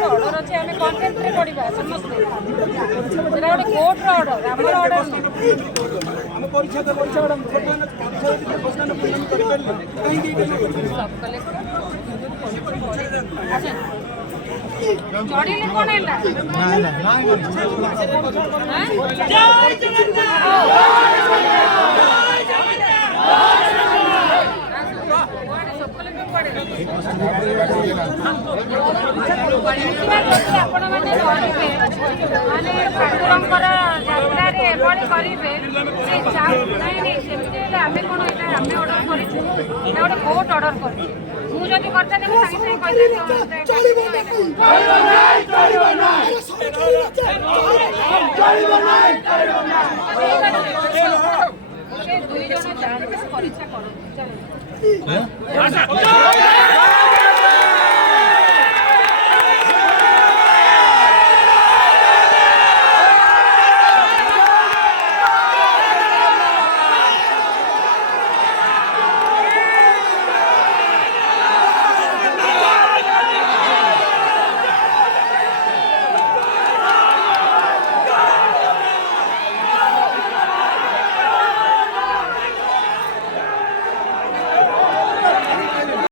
ऑर्डर अच्छे आम कंटेन्ट पढ़ा समस्त गोटे कोर्टर ऑर्डर आम ऑर्डर चढ़िले कौन है आपण मैंने माने ठाकुर यात्रा एभली करेंगे नहीं सेमती आम कौन आम अर्डर कर गोटे कोर्ट अर्डर कर मुझे करता सागे सागे दुई जन जान परीक्षा कर